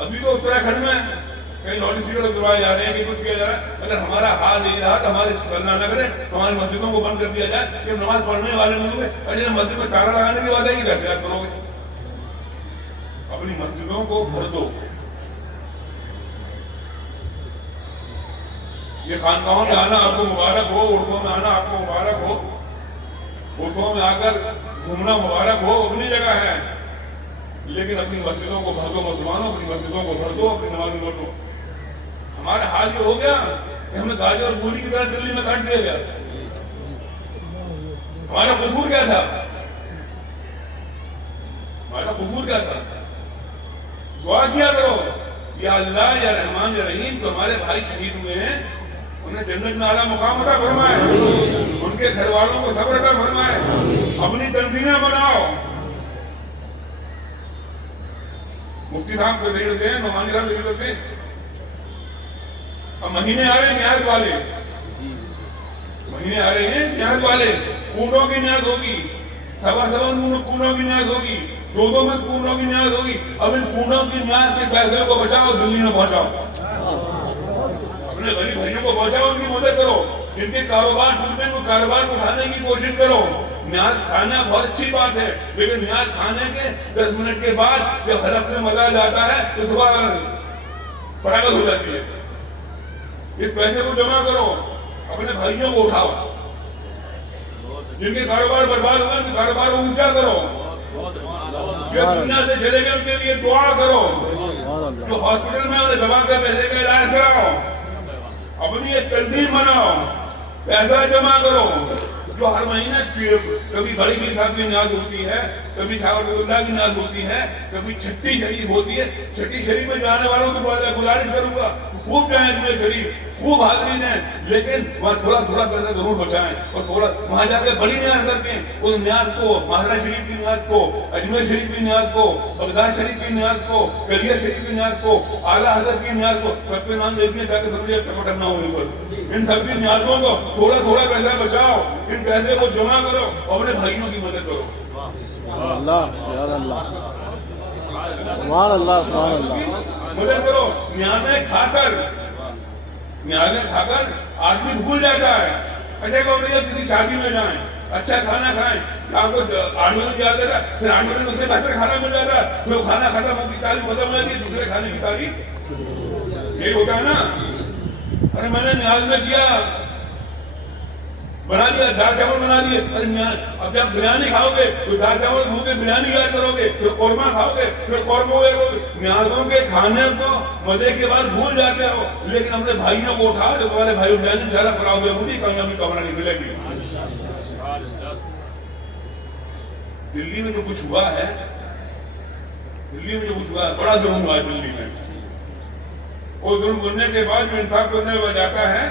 अभी तो उत्तराखंड में कई नोटिस करवाए जा रहे हैं कि कुछ किया जा रहा है। अगर हमारा हाल नहीं रहा तो हमारे चलना न करें, हमारी मस्जिदों को बंद कर दिया जाए कि नमाज पढ़ने वाले नहीं हुए। अरे मस्जिद में ताला लगाने की बात है कि क्या करोगे? अपनी मस्जिदों को भर दो। ये खानकाहों में आना आपको मुबारक हो, उर्सों में आना आपको मुबारक हो, उर्सों में आकर घूमना मुबारक हो, अपनी जगह है, लेकिन अपनी मस्जिदों को भर दो। मुसलमानों अपनी मस्जिदों को भर दो, अपनी नमाज़ें पढ़ दो। हमारा हाल ये हो गया कि हमें गाजर और मूली की तरह दिल्ली में काट दिया गया। हमारा कसूर क्या था? हमारा कसूर क्या था? दुआ किया करो, या अल्लाह या रहमान या रहीम, जो हमारे भाई शहीद हुए हैं उन्हें जन्नत में आला मुकाम अता फरमाए, उनके घर वालों को सब्र अता फरमाए। अपनी तंजीमें बनाओ। मुफ्ती साहब को दे देते हैं, नुमानी साहब दे देते हैं। अब महीने आ रहे हैं न्याज वाले, महीने आ रहे हैं न्याज वाले। कूड़ों की न्याज होगी, सवा कूड़ों की न्याज होगी, दो में कूड़ों की न्याज होगी। अब इन कूड़ों की न्याज के पैसे को बचाओ, दिल्ली में पहुंचाओ, अपने गरीब भाइयों को पहुंचाओ, उनकी मदद करो। इनके कारोबार टूटने को कारोबार उठाने की कोशिश करो। न्याज खाना बहुत अच्छी बात है, लेकिन न्याज खाने के 10 मिनट के बाद जब हलक से मजा जाता है तो सुबह फरागत हो जाती है। इस पैसे को जमा करो, अपने भाइयों को उठाओ। जिनके कारोबार बर्बाद हुए उनके कारोबार को ऊंचा करो। जो दुनिया से चले गए उनके लिए दुआ करो। जो हॉस्पिटल में उन्हें दवा के पैसे का इलाज कराओ। अपनी एक तंजीम बनाओ, पैसा जमा करो। जो हर महीने कभी बड़ी पीर साहब की न्याज होती है, कभी शाहरुल्लाह की न्याज होती है, कभी छठी शरीफ होती है। छठी शरीफ में जाने वालों को गुजारिश करूंगा, खूब जाए इसमें शरीफ, खूब हाजिरी दें, लेकिन वहाँ थोड़ा थोड़ा पैसा जरूर बचाएं और थोड़ा वहाँ जाकर बड़ी न्याज करते हैं। उस न्याज को, महाराज शरीफ की न्याज को, अजमेर शरीफ की न्याज को, बगदाद शरीफ की न्याज को, कलिया शरीफ की न्याज को, आला हजरत की न्याज को, सबके नाम देखिए ताकि सबसे टकटक ना होने पर। इन सबकी न्याजों को थोड़ा थोड़ा पैसा बचाओ, इन पैसे को जमा करो, अपने भाइयों की मदद करो। मदद करो। न्याज़ें खाकर आदमी भूल जाता है। अच्छा भैया किसी शादी में जाएं, अच्छा खाना खाएं, आपको 8 बजे याद था, फिर 8 बजे उससे बेहतर खाना मिल जाता है, फिर खाना खत्म होगी, तारीफ खत्म हो जाती है, दूसरे खाने की तारीफ। यही होता है ना। अरे मैंने न्याज में किया, बना दिया, दाल चावल बना दिए। अरे अब जब बिरयानी खाओगे तो दाल चावल मुंह के बिरयानी याद करोगे, फिर कौरमा खाओगे, फिर कौरमा होगे। न्याजों के खाने को मजे के बाद भूल जाते हो, लेकिन अपने भाइयों को उठा, जो तुम्हारे भाई बिरयानी ज्यादा खराब होगी, कामयाबी कमरा नहीं मिलेगी। दिल्ली में जो कुछ हुआ है, दिल्ली में जो कुछ हुआ है, बड़ा जुल्म हुआ है दिल्ली में। वो जुल्म करने के बाद जो इंसाफ करने वाला जाता है,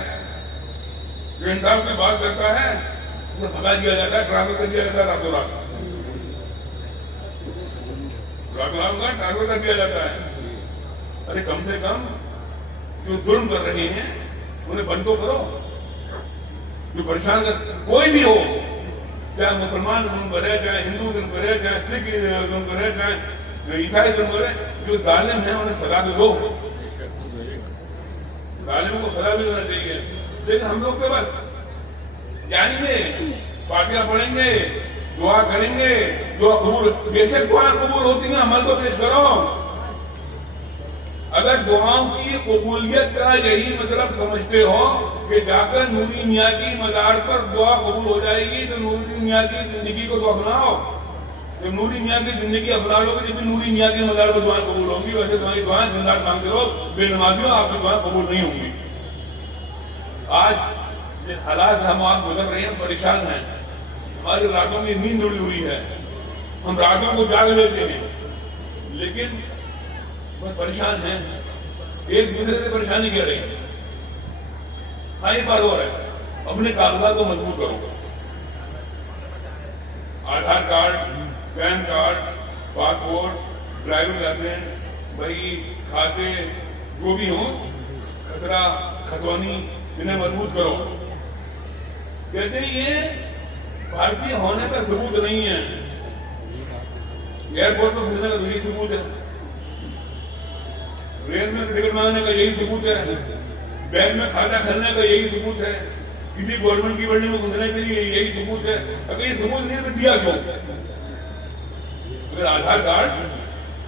जो इंसाफ की बात करता है, उसे भगा दिया जाता है, ट्रांसफर कर दिया जाता है रातों रात। ट्रांसफर कर दिया जाता है। अरे कम से कम जो जुल्म कर रहे हैं उन्हें बंद तो करो। जो परेशान कर, कोई भी हो, चाहे मुसलमान जुल्म करे, चाहे हिंदू जुल्म करे, चाहे सिख जुल्म करे, चाहे ईसाई जुल्म करे, जो जालिम है उन्हें सजा दो। जालिम को सजा भी देना चाहिए। लेकिन हम लोग तो बस जाएंगे, पार्टियां पढ़ेंगे, दुआ करेंगे, दुआ कबूल, बेशक दुआ कबूल होती है, अमल तो पेश करो। अगर दुआओं की कबूलियत का यही मतलब समझते हो कि जाकर नूरी मियाँ की मज़ार पर दुआ कबूल हो जाएगी, तो नूरी मियाँ की जिंदगी को तो अपनाओ। जब नूरी मियाँ की जिंदगी अपना लोगे, जब नूरी मियाँ की मज़ार पर दुआ कबूल होंगी। वैसे तुम्हारी दुआएं दिन रात मांगते रहो, बेनमाजियों आपकी दुआ कबूल नहीं होंगी। आज जिस हालात हम आप गुजर रहे हैं, परेशान हैं, हमारी रातों में नींद उड़ी हुई है, हम रातों को जाग लेते हैं, लेकिन बस परेशान हैं, एक दूसरे से परेशानी कर रहे हैं। हाँ, ये बात हो रहा है, अपने कागजात को मजबूत करो। Aadhaar card, PAN card, passport, driving licence, बही, खाते, जो भी हो, खतरा, खतौनी, इन्हें मजबूत करो। कहते हैं ये भारतीय होने का सबूत नहीं है, एयरपोर्ट पर घुसने का दूसरी सबूत है। रेल में टिकट मांगने का यही सबूत है, बैंक में खाता खोलने का यही सबूत है, किसी गवर्नमेंट की बिल्डिंग में घुसने के लिए यही सबूत है। अगर ये सबूत नहीं तो दिया क्यों? अगर आधार कार्ड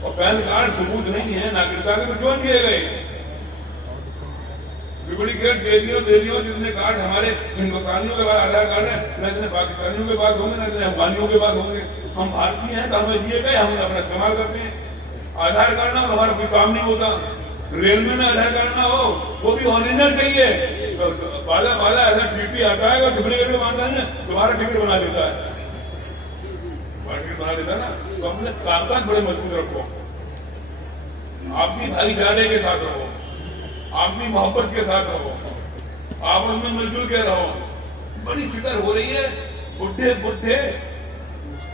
और पैन कार्ड सबूत नहीं है नागरिकता के, तो क्यों दिए गए? डुप्लीकेट दे दियो। जितने कार्ड हमारे हिंदुस्तानियों के पास आधार कार्ड है, न इतने पाकिस्तानियों के पास होंगे, न इतने अफगानियों के पास होंगे। हम भारतीय हैं तो हमें दिए गए, हम अपना इस्तेमाल करते हैं। आधार कार्ड ना हमारा कोई काम नहीं होता। रेलवे में आधार कार्ड ना हो, वो भी ओरिजिनल चाहिए। बाधा ऐसा टीटी आता है और डुप्लीकेट में बांधता है, तुम्हारा टिकट बना देता है, ना। तो अपने कागजात बड़े मजबूत रखो, आपसी भाईचारे के साथ रहो, आपसी मोहब्बत के साथ रहो, आपस में मिलजुल के रहो। बड़ी फिक्र हो रही है बुढ़े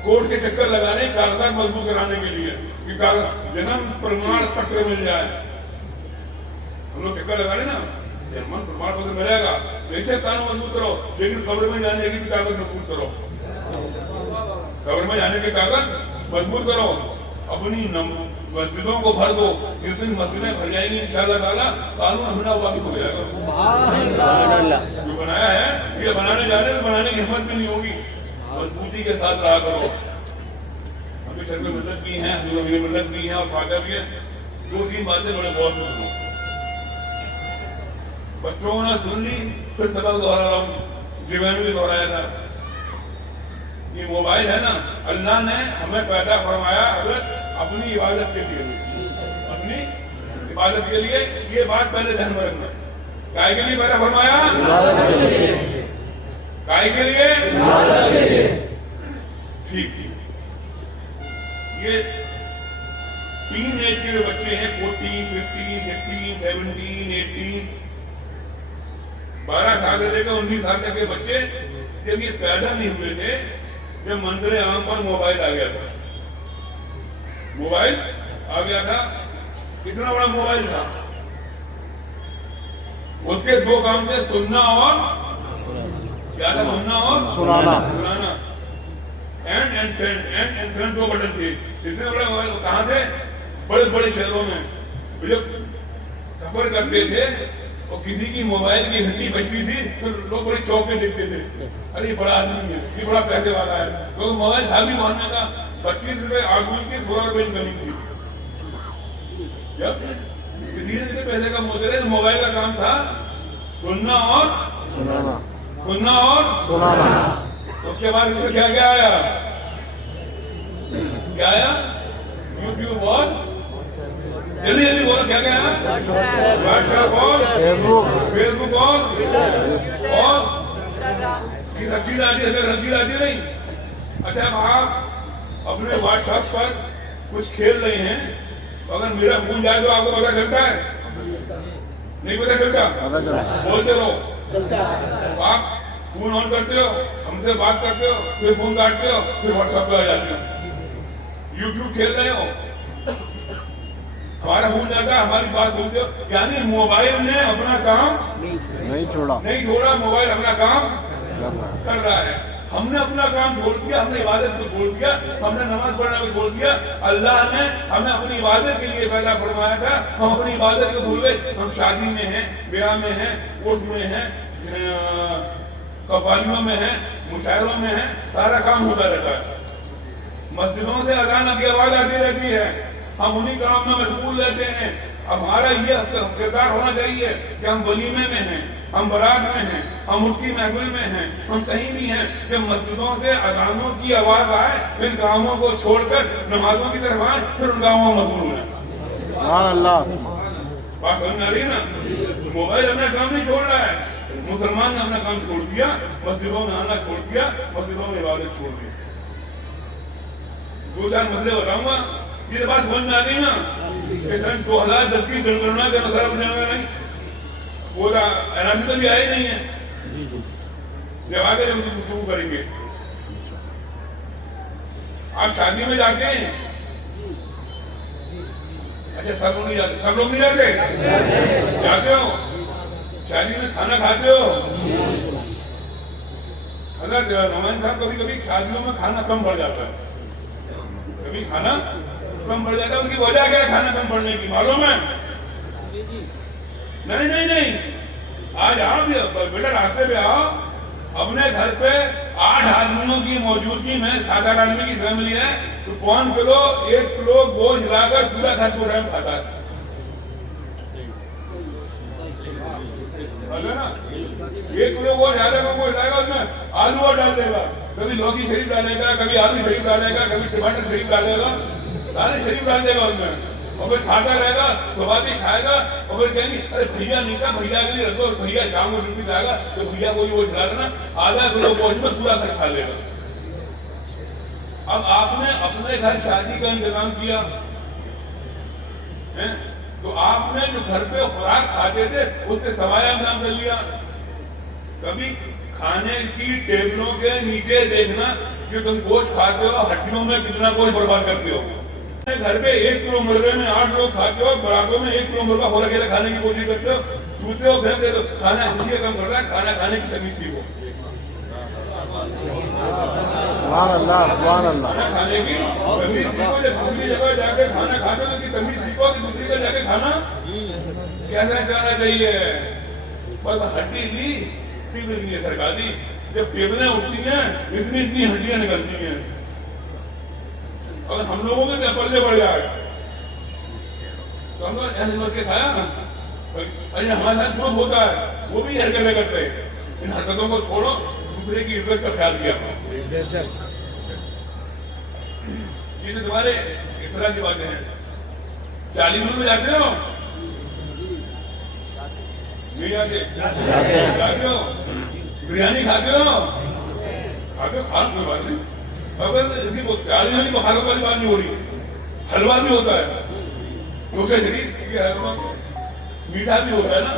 कोर्ट के चक्कर लगाने, कागजात मजबूत कराने के लिए कि जन्म प्रमाण पत्र मिल जाए। हम लोग चक्कर लगा रहे ना, जन्म प्रमाण पत्र मिलेगा, वैसे कानून मजबूत करो, लेकिन कब्र में जाने की भी कागज मजबूत करो। कब्र में जाने के कागज मजबूत करो। अपनी मस्जिदों को भर दो, जिस दिन मस्जिदें भर जाएंगी इंशाअल्लाह ताला कानून हमला वापिस हो जाएगा। जो बनाया है ये बनाने जाने में बनाने की हिम्मत भी नहीं होगी। मजबूती के साथ रहा करो। अभी सर में मदद भी है, मदद भी है और फायदा भी है। 2-3 बातें बड़े बहुत सुनो। बच्चों ने सुन ली, फिर सबक दोहरा रहा हूँ, जीवन भी दोहराया था। ये मोबाइल है ना, अल्लाह ने हमें पैदा फरमाया हजरत अपनी इबादत के लिए, अपनी इबादत के लिए। ये बात पहले ध्यान में रखना। काय के लिए पैदा फरमाया? काय के लिए? ठीक। ये 3 एज के बच्चे हैं, 14, 15, 16, 17, 18, 12 साल से लेकर 19 साल तक के बच्चे जब ये पैदा नहीं हुए थे, जब मंदिर आम पर मोबाइल आ गया था। मोबाइल आ गया था, कितना बड़ा मोबाइल था। उसके 2 काम थे, सुनना और क्या था? सुनना और सुनाना। एंड सेंड 2 बटन थे। इतने बड़े मोबाइल कहाँ थे? बड़े बड़े शहरों में जब सफर करते थे और किसी की मोबाइल की घंटी बजती थी तो लोग बड़े चौके देखते थे, अरे ये बड़ा आदमी है, ये बड़ा पैसे वाला है। क्योंकि मोबाइल था भी मानने का 25 रुपए आगुन की 16 रुपए इनकमिंग थी। जब धीरे धीरे पैसे का मोबाइल है, मोबाइल का काम था सुनना और सुनाना। उसके बाद क्या क्या आया? क्या आया? यूट्यूब और जल्दी जल्दी बोलो क्या क्या है? व्हाट्सएप और फेसबुक और ये सब चीज आती है, सब चीज आती है नहीं। अच्छा आप अपने व्हाट्सएप पर कुछ खेल रहे हैं, अगर मेरा फोन जाए तो आपको पता चलता है? नहीं पता चलता? बोलते रहो। आप फोन ऑन करते हो, हमसे बात करते हो, फिर फोन काटते हो, फिर व्हाट्सएप पे आ जाते हो। यूट्यूब खेल रहे हो, हमारा फोन जाता है, हमारी बात सुनते हो। यानी मोबाइल ने अपना काम नहीं छोड़ा। मोबाइल अपना काम कर रहा है। हमने अपना काम छोड़ दिया, हमने इबादत को छोड़ दिया, हमने नमाज पढ़ना को छोड़ दिया। अल्लाह ने हमें अपनी इबादत के लिए पैदा फरमाया था, हम अपनी इबादत को भूल गए। हम शादी में हैं, ब्याह में हैं, उर्स में हैं, कव्वालियों में हैं, मुशायरों में हैं, सारा काम होता रहता है। मस्जिदों से अजान की आवाज आती रहती है, हम उन्हीं काम में मशगूल रहते हैं। अब हमारा ये किरदार होना चाहिए कि हम वलीमे में हैं, हम बारात में हैं, हम उसकी महफिल में हैं, हम कहीं भी हैं, जब मस्जिदों से अजानों की आवाज आए, इन कामों को छोड़कर नमाजों की तरफ आए, फिर उन कामों में मशगूल है। बात समझ आ रही है ना? मोबाइल अपना काम नहीं छोड़ रहा है, मुसलमान ने अपना काम छोड़ दिया, मस्जिदों में आना छोड़ दिया, मस्जिदों में इबादत छोड़ दी। 2-4 मसले बताऊंगा, ये बात समझ में आ गई ना? 2010 की जनगणना के अनुसार नहीं, वो एनआरसी तो भी आए नहीं है। जब आगे जब गुफ्तगू करेंगे। आप शादी में जाते हैं? अच्छा सब लोग नहीं जाते? सब लोग नहीं जाते? जाते हो? शादी में खाना खाते हो? अगर नौमान साहब कभी शादियों में खाना कम पड़ जाता है, कभी खाना कम पड़ जाता है। उसकी वजह क्या है खाना कम पड़ने की? मालूम है? नहीं नहीं नहीं, आज आप बेटा रास्ते पे आओ, अपने घर पे 8 आदमियों की मौजूदगी में 7-8 आदमी की फैमिली है, तो 1 किलो गोश्त लाकर पूरा घर पूरा खाता है ना। 1 किलो गोश्त ज्यादा को लाएगा, उसमें आलू और डाल देगा, कभी लौकी शरीफ डालेगा, कभी आलू शरीफ डालेगा, कभी टमाटर शरीफ डालेगा, सारे शरीफ डाल देगा उसमें, और फिर खाता रहेगा, सुबह भी खाएगा, और फिर कहेंगे अरे भैया नहीं था, भैया के लिए रखो, भैया शाम को ड्यूटी जाएगा तो भैया को वो खिला देना, आधा किलो गोश्त में पूरा घर खा लेगा। अब आपने अपने घर शादी का इंतजाम किया है, तो आपने जो घर पे खुराक खाते थे उसके सवाया इंतजाम कर लिया। कभी खाने की टेबलों के नीचे देखना कि तुम गोश्त खाते हो, हड्डियों में कितना गोश्त बर्बाद करते हो। घर पे 1 किलो मुर्गे में 8 लोग खाते हो, बरातों में 1 किलो मुर्गा खोल के खाने की कोशिश करते हो, जूते हो फेंक देते हो। खाना इसलिए कम करता है, खाना खाने की तमीज सीखो। सुभान अल्लाह, सुभान अल्लाह। खाना खाने की तमीज सीखो, जब दूसरी जगह जाके खाना खाते हो तो तमीज सीखो कि दूसरी जगह जाके खाना कैसा खाना चाहिए। बस हड्डी ली टेबल की सरकार दी, जब टेबलें उठती हैं इतनी इतनी हड्डियां निकलती हैं। अगर हम लोगों के पल्ले बढ़ जाए तो हम लोग ऐसे मर के खाया ना, अरे हमारे साथ जो होता है वो भी हरकतें करते हैं। इन हरकतों को छोड़ो, दूसरे की इज्जत का ख्याल किया। ये तो तुम्हारे इस तरह की बातें हैं। 40 में जाते हो नहीं जाते हो, बिरयानी खाते हो, खा कोई बात नहीं, इसकी 40 में बुखारों वाली बात नहीं हो रही, हलवा भी होता है, हलवा मीठा भी होता है ना।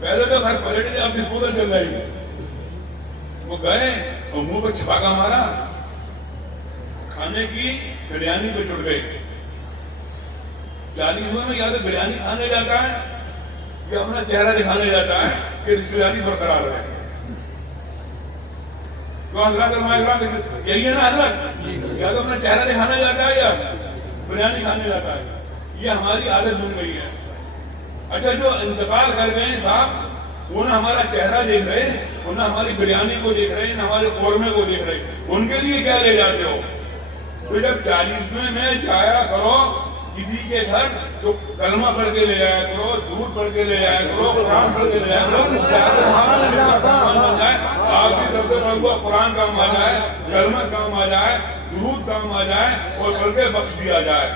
पहले तो घर पलट अब डिस्पोजल चल रही है, वो गए और मुंह पर छपाका मारा, खाने की बिरयानी पे टूट गई। 40 में या तो बिरयानी खाने जाता है या अपना चेहरा दिखाने जाता है कि रिश्तेदारी बरकरार है। यही है ना हजरत, या तो अपना चेहरा दिखाने जाता है या बिरयानी खाने जाता है, ये हमारी आदत बन गई है। अच्छा, जो इंतकाल कर गए साहब, वो ना हमारा चेहरा देख रहे, वो ना हमारी बिरयानी को देख रहे, ना हमारे कौरमे को देख रहे, उनके लिए क्या ले जाते हो? तो जब 40वें में जाया करो किसी के घर, तो कलमा पढ़ के ले जाया करो, दूध पढ़ के ले जाया करो, कुरान पढ़ के ले जाया करो, आपकी तरफ से पढ़ हुआ कुरान काम आ जाए, कलमा काम आ जाए, दूध काम आ जाए, और पढ़ के बख्श दिया जाए।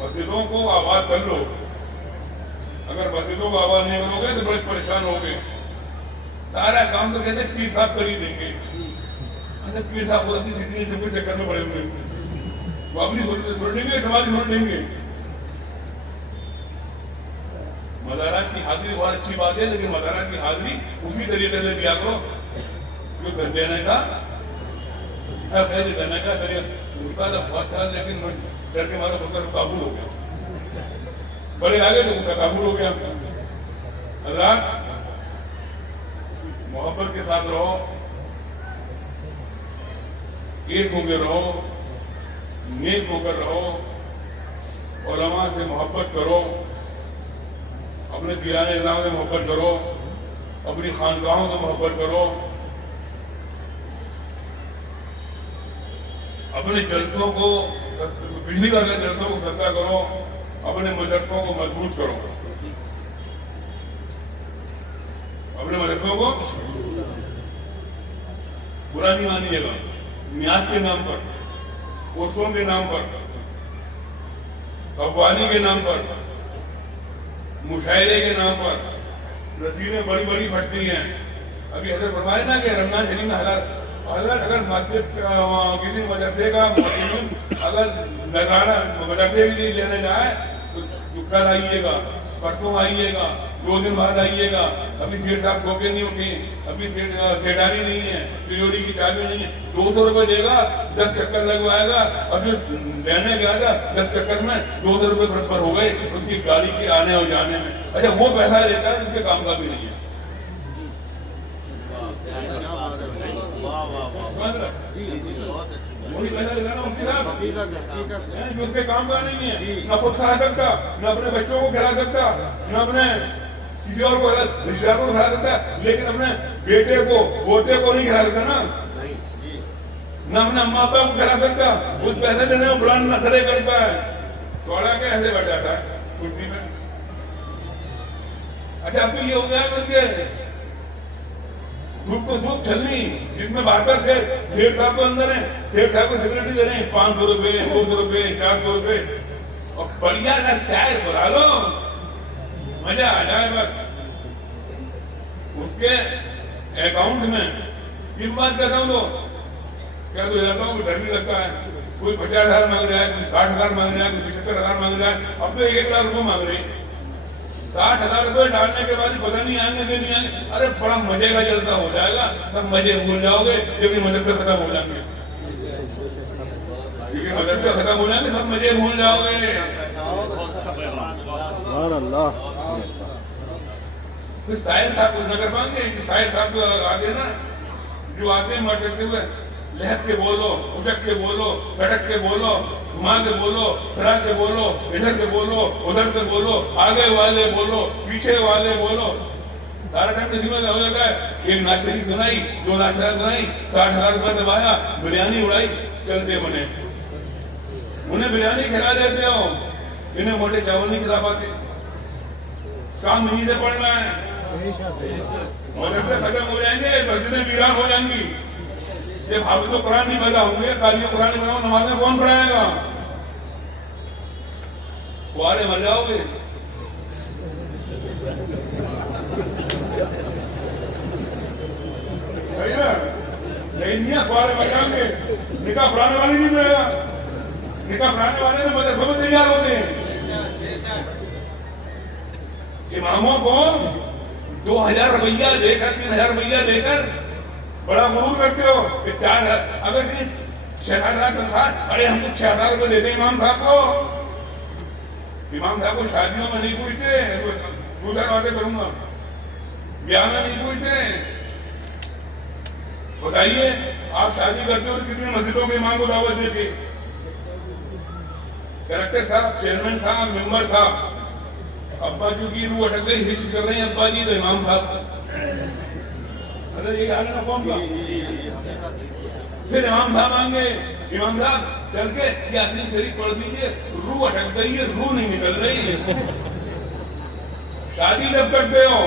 मस्जिदों को आबाद कर लो, अगर मस्जिदों को आबाद नहीं करोगे तो बड़े परेशान होगे। सारा काम तो कहते पीर साहब कर ही देंगे, पीर साहब बोलती जितनी सबके चक्कर में पड़े हुए, वो अपनी छोड़ेंगे, तुम्हारी छोड़ देंगे। मदारात की हाजिरी बहुत अच्छी बात है, लेकिन मदारात की हाजिरी उसी तरीके से दिया करो जो देने का देने का तरीका बहुत था, लेकिन डर के मारे होकर काबू हो गया, बड़े आगे तो उनका काबू हो गया। हज़रात, मोहब्बत के साथ रहो, एक होकर रहो, नेक होकर रहो, उलमा से मोहब्बत करो, अपने पीराने निज़ाम से मोहब्बत करो, अपनी खानगाहों से मोहब्बत करो, अपने जलसों को, पिछली बार के जलसों को सस्ता करो, अपने मदरसों को मजबूत करो, अपने मदरसों को बुरा नहीं मानिएगा। न्याज के नाम पर, उर्सों के नाम पर, कव्वाली के नाम पर, मुशायरे के नाम पर रसीदें बड़ी बड़ी फटती हैं। अभी हजरत फरमाए ना कि रमजान शरीफ में हजरत अगर मस्जिद किसी मदरसे का अगर नजारा मदरसे के लिए लेने जाए तो कल आइएगा, परसों आइएगा, 2 दिन बाद आइएगा। अभी सेठ साहब सो के नहीं उठे, अभी सेठानी नहीं है, तिजोरी की चाबी नहीं है, 200 रुपए देगा, 10 चक्कर लगवाएगा, और जो लेने गया था 10 चक्कर में 200 रुपए बराबर हो गए उसकी गाड़ी के आने और जाने में। अच्छा, वो पैसा देता है जिसके काम का भी नहीं है। वही पैसा लेगा ना मुफ्ती साहब, हकीकत है, हकीकत है। जो उसके काम का नहीं है, ना खुद खा सकता, ना अपने बच्चों को खिला सकता, ना अपने किसी और को रिश्तेदारों को खिला सकता, लेकिन अपने बेटे को पोते को नहीं खिला सकता ना, ना अपने अम्मा पापा को खिला सकता। उस पैसे देने में बुरा नखरे करता है, थोड़ा के ऐसे बढ़ जाता है कुर्सी में। अच्छा अब तो ये हो गया है बन गए धूप तो धूप चलनी, जिसमें बाहर फिर सेठ साहब को अंदर है, सेठ साहब को सिक्योरिटी दे रहे हैं 500 रुपए 200 रुपए 400 रुपए, और बढ़िया ना शायर बुला लो, मजा आ जाए बस। उसके अकाउंट में ये बात कहता हूँ तो क्या तो जाता हूँ, डर भी लगता है। कोई 50,000 मांग रहा है, कोई 60,000 मांग रहा है, कोई 75,000 मांग रहा है, अब तो 1 लाख रुपए मांग रहे हैं। 60,000 रुपए डालने के बाद पता नहीं आएंगे कि नहीं आएंगे। अरे बड़ा मजे का जलसा हो जाएगा, सब मजे भूल जाओगे, क्योंकि मदरसे खत्म हो जाएंगे, क्योंकि मदरसे खत्म हो जाएंगे, सब मजे भूल जाओगे। अल्लाह फिर साहिर साहब कुछ न कर पाएंगे, साहिर साहब तो आगे ना जो आते हैं मटकते हुए, लहक के बोलो, उठक के बोलो, सटक के बोलो, घुमा के बोलो, फिरा के बोलो, इधर से बोलो, उधर से बोलो, आगे वाले बोलो, पीछे वाले बोलो, सारा टाइम इसी में हो जाता है। एक नाश्ते की सुनाई, 2 नाश्ता सुनाई, 60,000 रुपए दबाया, बिरयानी उड़ाई, चलते बने। उन्हें बिरयानी खिला देते हो, इन्हें मोटे चावल नहीं खिला पाते। काम नहीं से पढ़ना है, मदरसे खत्म हो जाएंगे, मस्जिदें वीरान हो जाएंगी। ये हाफिज तो कुरान नहीं पैदा होंगे, कारियों कुरान नहीं पैदा होंगे, नमाजें कौन पढ़ाएगा? कुआरे मर जाओगे। लेकिन कुआरे मर जाओगे, निकाह पढ़ाने वाले नहीं मिलेगा। निकाह पढ़ाने वाले में मदरसों में तैयार होते हैं। इमामों को 2,000 रुपया देकर 3,000 रुपया देकर बड़ा गुरूर करते हो कि 4,000 अगर 6,000 तनख्वाह, अरे हम तो 6,000 रुपए देते इमाम साहब को। इमाम साहब को शादियों में नहीं पूछते, दूसरा बातें करूंगा, ब्याह में नहीं पूछते। बताइए आप शादी करते हो तो कितनी मस्जिदों के इमाम को दावत देते? कलेक्टर साहब, चेयरमैन साहब, मेंबर साहब, अब्बा जी की रूह अटक गई, हिस्स कर रहे हैं अब्बा जी, तो इमाम साहब। अरे ये आगे ना कौन था? फिर इमाम साहब आएंगे, इमाम साहब चल के यासीन शरीफ पढ़ दीजिए, रूह अटक गई है, रूह नहीं निकल रही है। शादी जब करते हो,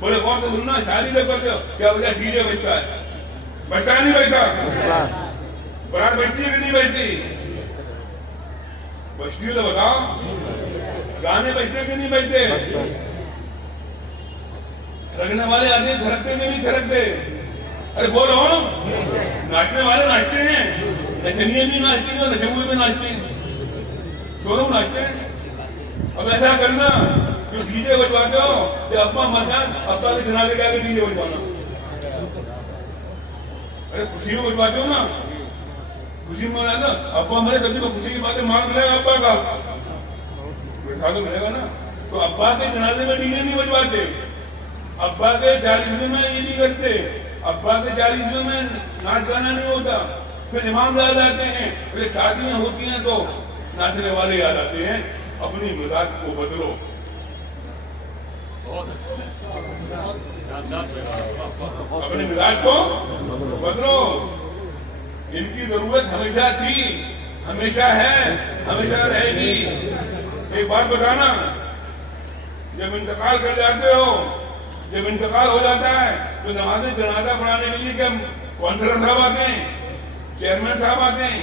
बोले कौन सा सुनना, शादी जब करते हो, क्या बोले डीजे बजता है? बजता नहीं बजता? बारात बजती है कि नहीं बजती? बजती हो तो बताओ। गाने बजते कि नहीं बजते? रखने वाले आदमी थिरकते कि नहीं थिरकते? अरे बोलो, नाचने वाले नाचते हैं, नचनिए भी नाचते हैं, नचुए भी नाचते हैं, दोनों नाचते हैं। अब ऐसा करना जो डीजे बजवाते हो, कि अब्बा मर जाए, अब्बा के जनाजे के आगे डीजे बजवाना। अरे खुशी में बजवाते हो ना, खुशी में मनाना, अब्बा मरे तभी तो खुशी की बातें मान लेगा अब्बा का, तो मिलेगा ना। तो अब्बा के जनाजे में डीजे नहीं बजवाते, अब्बा के 40वें में ये नहीं करते, अब्बा के 40वें में नाच गाना नहीं होता। फिर इमाम याद आते हैं, फिर शादियां होती हैं तो नाचने वाले याद आते हैं। अपनी मिजाज को बदलो, अपने मिजाज को बदलो। इनकी जरूरत हमेशा थी, हमेशा है, हमेशा रहेगी। एक बात बताना, जब इंतकाल कर जाते हो, जब इंतकाल हो जाता है तो नमाज़े जनाजा पढ़ाने के लिए क्या काउंसलर साहब आते हैं, चेयरमैन साहब आते हैं,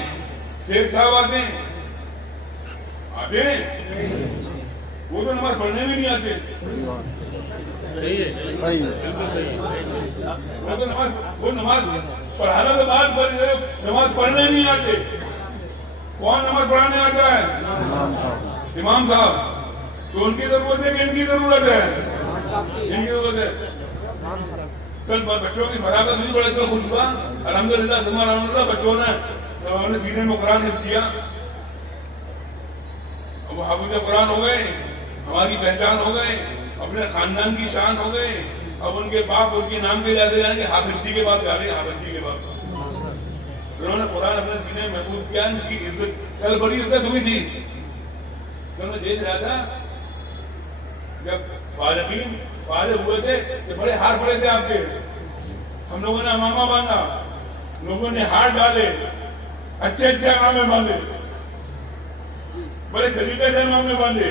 शेख साहब आते हैं? वो तो नमाज पढ़ने भी नहीं आते। वो नमाज पढ़ाना तो बात, नमाज पढ़ने नहीं आते। कौन नमाज पढ़ाने आता है? इमाम साहब। तो उनकी जरूरत है कि इनकी जरूरत है? इनकी जरूरत है। कल बच्चों की फरागत नहीं पड़े तो खुश हुआ, अल्हम्दुलिल्लाह अल्हम्दुलिल्लाह। बच्चों ने सीने में कुरान हिफ्ज़ किया, वो हाफिज़ कुरान हो गए, हमारी पहचान हो गए, अपने खानदान की शान हो गए। अब उनके बाप उनके नाम के जाते जाएंगे, हाफिज़ जी के बाप जा रहे हैं, हाफिज़ जी के बाप। उन्होंने कुरान अपने सीने में महफूज किया, इनकी इज्जत कल बड़ी इज्जत हुई थी। तो मैं देख रहा था जब फारिग हुए थे तो बड़े हार पड़े थे आपके, हम लोगों ने अमामा बांधा, लोगों ने हार डाले, अच्छे अच्छे अमामे बांधे, बड़े तरीके से अमामे बांधे,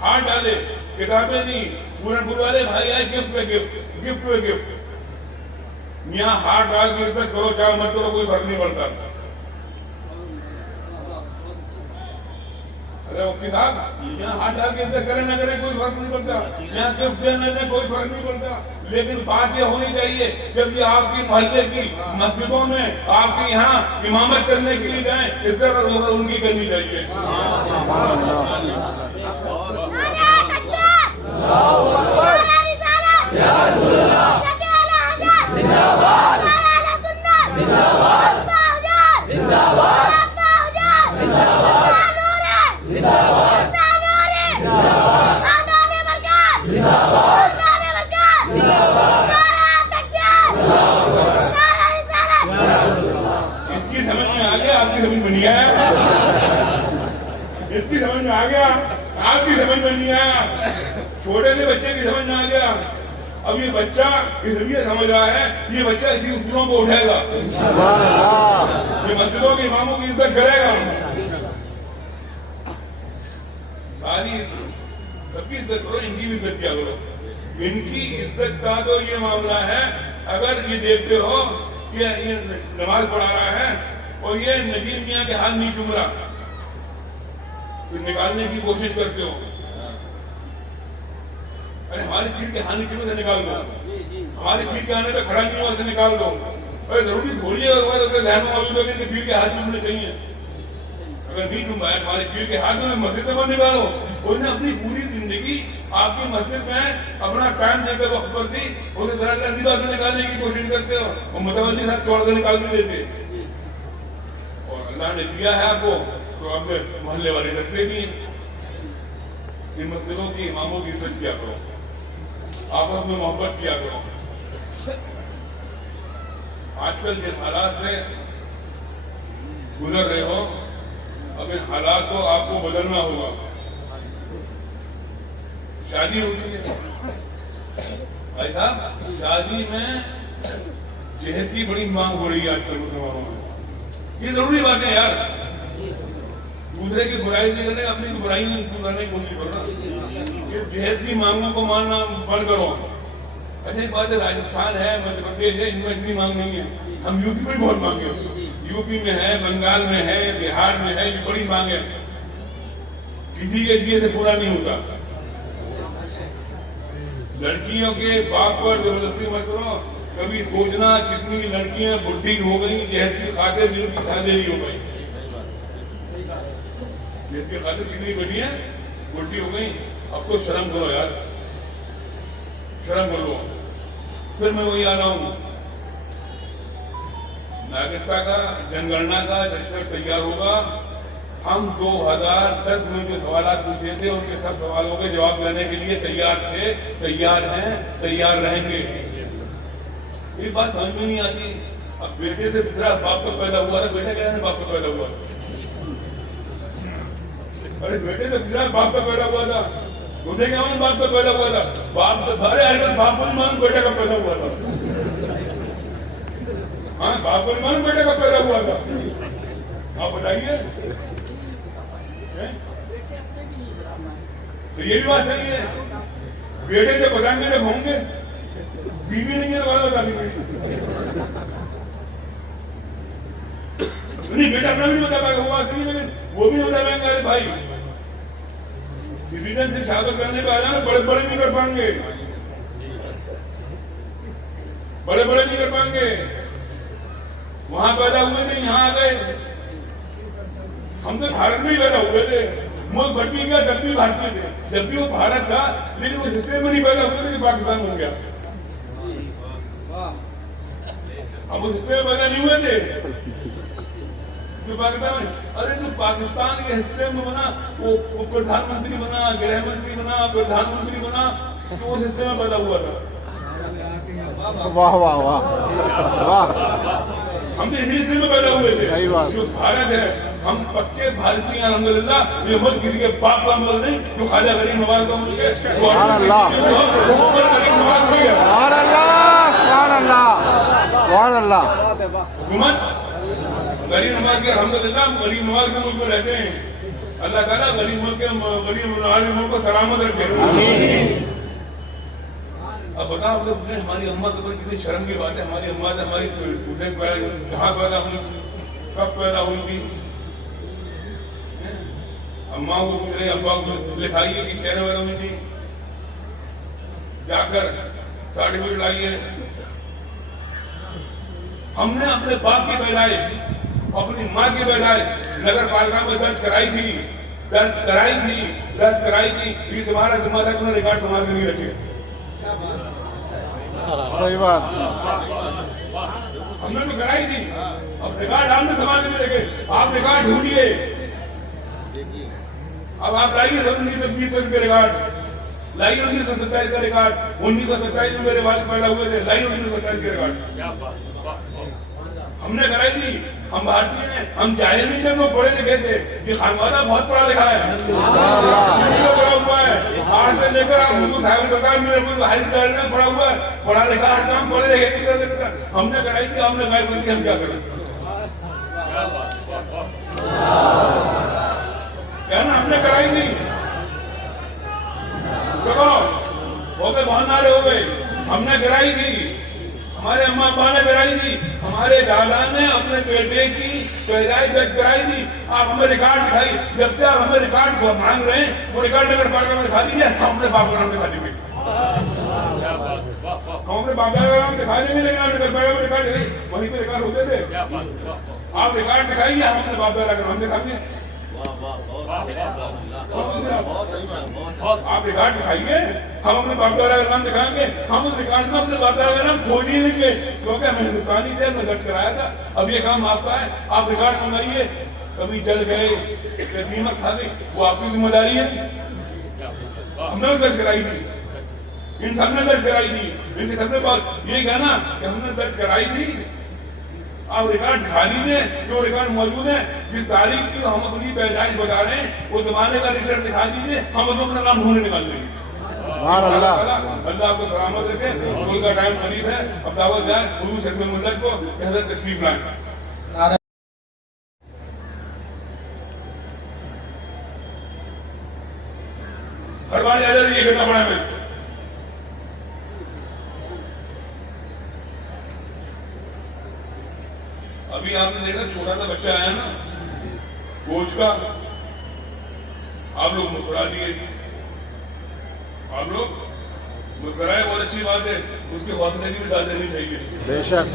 हार डाले, किताबें दी, पूरनपुर वाले भाई आए गिफ्ट पे गिफ्ट। यहाँ हार डाल के इज्जत करो चाहे मत करो, कोई फर्क नहीं पड़ता। अरे वकील साहब, यहाँ हाथ डाल के इज्जत करें ना करें कोई फर्क नहीं पड़ता, यहाँ गिफ्ट देने में कोई फर्क नहीं पड़ता। लेकिन बात ये होनी चाहिए जब ये आपकी मोहल्ले की मस्जिदों में आपके यहाँ इमामत करने के लिए जाए, इज्जत और उनकी करनी चाहिए। इसकी समझ में आ गया, आपकी समझ में नहीं आया। इसकी समझ में आ गया, आपकी समझ में नहीं आया। छोटे से बच्चे की समझ में आ गया। अब ये बच्चा इसलिए समझ रहा है, ये बच्चा इसी उसूलों को उठाएगा, ये मस्जिदों के इमामों की इज्जत करेगा, सारी सबकी इज्जत करो, इनकी भी इज्जत किया करो। इनकी इज्जत का तो ये मामला है, अगर ये देखते हो कि ये नमाज पढ़ा रहा है और ये नजीर मियाँ के हाथ नहीं चूम रहा, तो निकालने की कोशिश करते हो। अरे हमारी चीज के हानि की वजह निकाल दो, हमारी चीज के आने पे खड़ा नहीं हुआ तो निकाल दो। अरे जरूरी थोड़ी है ध्यान में मौजूद है कि पीर के हाथ चूमने चाहिए। अगर नहीं चूम रहा है तुम्हारी पीर के हाथ में, मस्जिद में निकालो। उसने अपनी पूरी जिंदगी आपकी मस्जिद में अपना टाइम देकर वक्त पर दी, उसे जरा जल्दी बात में निकालने की कोशिश करते हो और मुतवल्ली साहब छोड़ कर निकाल भी देते। और अल्लाह ने दिया है आपको तो अब मोहल्ले वाले डरते भी हैं। इन मस्जिदों की इमामों की इज्जत किया करो, आपस में मोहब्बत किया करो। आजकल जिस हालात से गुजर रहे हो, अब इन हालात को आपको बदलना होगा। शादी होती है भाई साहब, शादी में जहेज की बड़ी मांग हो रही है आजकल मुसलमानों में। ये जरूरी बात है यार, दूसरे की बुराई नहीं करने, अपनी बुराई नहीं करने की कोशिश करो ना। ये जहेज की मांगों को मानना बंद करो। अच्छा एक बात है, राजस्थान है, मध्य प्रदेश है, इनमें इतनी मांग नहीं है। हम यूपी में बहुत मांगे, यूपी में है, बंगाल में है, बिहार में है, ये बड़ी मांग है, किसी के दिए से पूरा नहीं होता। लड़कियों के बाप पर जबरदस्ती मत करो। कभी सोचना कितनी लड़कियां बुढ़ी हो गई, जहर की खातिर जिनकी शादी नहीं हो गई, जिसकी खातिर कितनी बेटियां बुढ़ी हो गई। अब तो शर्म करो यार, शर्म करो। फिर मैं वही आ रहा हूं, नागरिकता का जनगणना का रजिस्टर तैयार होगा। हम 2010 में जो सवाल पूछे थे उनके सब सवालों के जवाब देने के लिए तैयार थे, तैयार हैं, तैयार रहेंगे। ये बात समझ में नहीं आती। अब बेटे से दूसरा बाप को पैदा हुआ था, बेटा क्या है बाप को पैदा हुआ, अरे बेटे से दूसरा बाप का पैदा हुआ था, दूसरे क्या बाप का पैदा हुआ था, बाप तो भरे बाप को नहीं मालूम बेटा का पैदा हुआ था। हाँ बाप को नहीं मालूम बेटा का पैदा हुआ था। आप बताइए, तो ये भी बात सही है। बेटे से बताएंगे जब होंगे, बीवी नहीं है तो बता नहीं, बेटा अपना भी नहीं बता पाएगा, वो बात नहीं, लेकिन वो भी नहीं बता पाएंगे। अरे भाई सिटीजन से शादी करने पे आ जाना, बड़े बड़े नहीं कर पाएंगे, बड़े बड़े नहीं कर पाएंगे। वहां पैदा हुए थे, यहाँ आ गए। हम तो भारत में ही पैदा हुए थे, मुल्क भट भी गया, जब भी भारतीय थे, जब भी वो भारत था, लेकिन वो हिस्से में नहीं पैदा हुए थे कि पाकिस्तान बन गया। हम उस हिस्से में पैदा नहीं हुए थे जो पाकिस्तान में। अरे जो पाकिस्तान के हिस्से में बना, वो प्रधानमंत्री बना, गृह मंत्री बना, प्रधानमंत्री बना, तो उस हिस्से में पैदा हुआ था। वाह वाह वाह वाह। हम तो इसी हिस्से में पैदा हुए थे। सही बात। जो भारत है, हम पक्के भारतीय हैं अल्हम्दुलिल्लाह। ये मुल्क किसी के बाप का मुल्क नहीं, जो ख्वाजा गरीब नवाज का मुल्क है। सुभान अल्लाह। गरीब नवाज भी है। सुभान अल्लाह, सुभान अल्लाह, सुभान अल्लाह। हुकूमत गरीब नवाज की अल्हम्दुलिल्लाह, गरीब नवाज के मुल्क में रहते हैं। अल्लाह ताला गरीब मुल्क के गरीब मुल्क को सलामत रखे। अब बताओ आप लोग, हमारी अम्मा के ऊपर कितनी शर्म की बात है। हमारी अम्मा ने हमारी टूटे कहाँ पैदा हुई, कब पैदा हुई थी। अम्मा को पूछे, अब्बा को लिखाइए कि शहर वगैरह में थी, जाकर सर्टिफिकेट लाइए। हमने अपने बाप की पैदाइश, अपनी माँ की पैदाइश नगर पालिका में दर्ज कराई थी। ये तुम्हारा जिम्मा था, तुमने रिकॉर्ड संभाल के नहीं रखे। सही बात। हमने तो कराई थी, अब रिकॉर्ड आपने संभाल के नहीं रखे। आप रिकॉर्ड ढूंढिए। अब आप लाइए 1920 के रिकॉर्ड, लाइए 1927 का रिकॉर्ड। 1927 में मेरे वालिद पैदा हुए थे, लाइए 1927 के रिकॉर्ड। हमने कराई थी। हम भारतीय हैं, हम जाहिर नहीं थे, वो पढ़े लिखे थे। ये खानवादा बहुत पढ़ा लिखा है, पढ़ा हुआ है। आज से लेकर आप मुझको साहब बता, मेरे हाई स्कूल में पढ़ा हुआ है, पढ़ा लिखा हर काम पढ़े लिखे थे। हमने कराई थी, हमने गाय बंदी, हम क्या करें। क्या ना, हमने कराई थी। देखो हो गए, बहुत नारे हो गए। हमने कराई थी, हमारे अम्मा अब्बा ने कराई थी। हमारे दादा ने अपने बेटे की पैदाइश दर्ज कराई थी। आप हमें रिकॉर्ड दिखाई। जब से आप हमें रिकॉर्ड मांग रहे हैं, वो रिकॉर्ड नगर पालिका में दिखा दीजिए। हम अपने बाप का नाम दिखा देंगे, हम अपने बाप का नाम दिखा देंगे। लेकिन आप नगर पालिका में रिकॉर्ड वहीं पे रिकॉर्ड होते थे। आप रिकॉर्ड दिखाइए, हम अपने बाप का नाम दिखाएंगे। आप रिकॉर्ड दिखाइए, हम अपने बाप दादा का नाम दिखाएंगे। हम उस रिकॉर्ड में अपने बाप दादा का नाम खोज ही लेंगे, क्योंकि हमें हिंदुस्तानी थे, हमने दर्ज कराया था। अब ये काम आपका है, आप रिकॉर्ड मंगाइए। कभी जल गए, दीमक खा गई, वो आपकी जिम्मेदारी है। हमने दर्ज कराई थी, इन सबने दर्ज कराई थी। इनके सबने बात ये कहना कि हमने दर्ज कराई थी। आप रिकॉर्ड दिखा दीजिए, जो रिकॉर्ड मौजूद है, जिस तारीख की हम अपनी पैदाइश बता रहे हैं, वो जमाने का रिकॉर्ड दिखा दीजिए। हम उसमें अपना नाम ढूंढने निकाल देंगे। अल्लाह आपको सलामत रखे। स्कूल का टाइम करीब है, अब दावत जाए गुरु शेख मुल्लक को हज़रत तशरीफ लाएं। हर बार याद ये करना पड़ा हमें। अभी आपने देखा छोटा सा बच्चा आया ना, कोच का, आप लोग मुस्कुरा दिए। आप लोग मुस्कुराए, बहुत अच्छी बात है। उसके हौसले की भी दाद देनी चाहिए। बेशक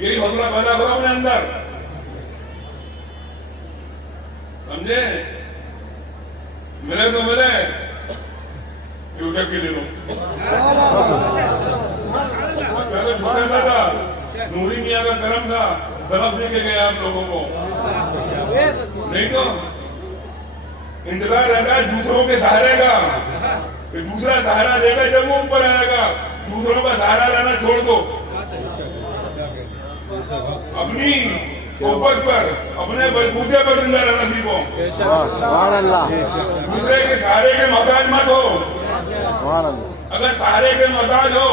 यही हौसला पैदा करो अपने अंदर, समझे। मिले तो मिले, यूट्यूब के लिए छोटा था, नूरी मियाँ का करम था, सबक दे के गए आप लोगों को। नहीं तो इंतजार रहता है दूसरों के सहारे का, दूसरा सहारा देगा जब वो ऊपर आएगा। दूसरों का सहारा लेना छोड़ दो, अपनी ऊपर पर, अपने बलबूते पर जिंदा रहना सीखो। दूसरे के सहारे के मोहताज मत हो। अगर सहारे के मोहताज हो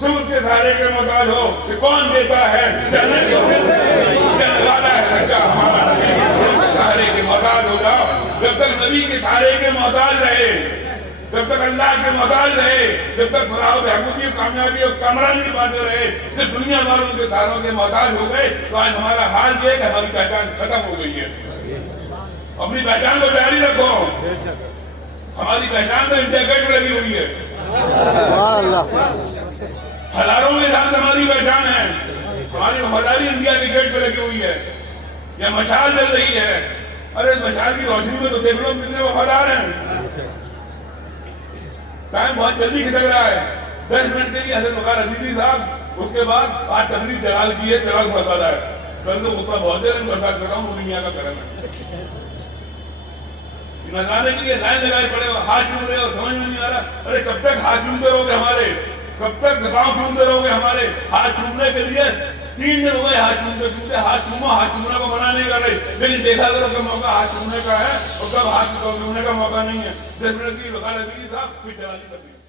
तो उसके सहारे के मोहताज हो कि कौन देता है, सहारे के मोहताज हो जाओ। जब तक नबी के सहारे के मोहताज रहे, जब तक अल्लाह के मोहताज रहे, जब तक फलाह बहबूदी कामयाबी और कामरानी बातें रहे, जब दुनिया वालों के सहारों के मोहताज हो गए, तो आज हमारा हाल ये कि हमारी पहचान खत्म हो गई है। अपनी पहचान को जारी रखो। हमारी पहचान तो इंडिया गेट में लगी हुई है, हजारों में हमारी पहचान है। हमारी वफादारी इंडिया के गेट पे लगी हुई है, या मशाल चल रही है। अरे इस मशाल की रोशनी में तो देख लो कितने वफादार हैं। टाइम बहुत जल्दी खिसक रहा है। 10 मिनट के लिए हज़रत वकार अजीजी साहब, उसके बाद आज तकरीर जलाल की है, जलाल बढ़ता है। कल तो गुस्सा बहुत देर बर्दाश्त कर रहा हूँ, नूरी मियाँ का करम है। नजराने के लिए लाइन लगाए पड़े, हाथ चूम रहे और समझ में नहीं आ रहा। अरे कब तक हाथ चूमते रहोगे हमारे, कब तक दबाव चूमते रहोगे हमारे। हाथ चूमने के लिए 3 दिन हो गए हाथ चूमते हाथ चूमने का मना नहीं कर रहे, लेकिन देखा करो कब मौका हाथ चूमने का है और कब हाथ चूमने का मौका नहीं है। 10 मिनट की वकालत की साहब फिर दलाली कर दी।